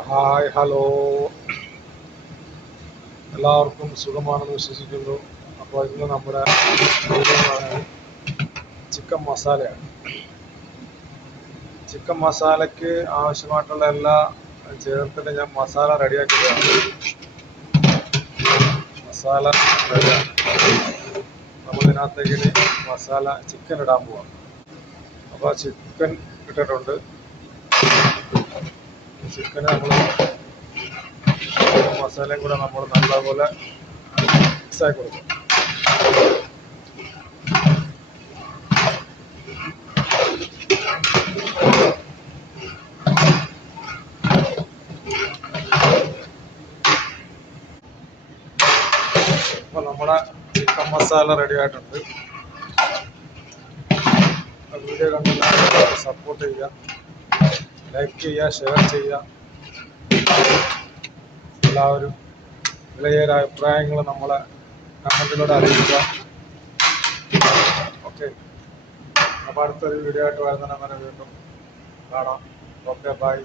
Hi hello, എല്ലാവർക്കും സുഖമാണെന്ന് വിശ്വസിക്കുന്നു. അപ്പോൾ ഇന്ന് നമ്മുടെ വീഡിയോ എന്ന് പറയുന്നത് ചിക്കൻ മസാലയാണ്. ചിക്കൻ മസാലയ്ക്ക് ആവശ്യമായിട്ടുള്ള എല്ലാ ചേർത്തിട്ട് ഞാൻ മസാല റെഡിയാക്കുകയാണ്. മസാല റെഡിയാണ്. നമ്മളിതിനകത്തേക്ക് മസാല ചിക്കൻ ഇടാൻ പോവാം. അപ്പോൾ ചിക്കൻ ഇട്ടിട്ടുണ്ട്. ചിക്കന് നമ്മൾ മസാലയും കൂടെ നമ്മൾ നല്ലപോലെ മിക്സാക്കി കൊടുക്കും. അപ്പോൾ നമ്മുടെ ചിക്കൻ മസാല റെഡി ആയിട്ടുണ്ട്. വീഡിയോ കണ്ടെല്ലാം സപ്പോർട്ട് ചെയ്യുക, ലൈക്ക് ചെയ്യുക, ഷെയർ ചെയ്യുക. എല്ലാവരും വിലയേറെ അഭിപ്രായങ്ങൾ നമ്മളെ കമൻറ്റിലൂടെ അറിയിക്കുക. ഓക്കെ, അപ്പോൾ അടുത്തൊരു വീഡിയോ ആയിട്ട് വരുന്നതിനെ വീണ്ടും കാണാം. Okay, by.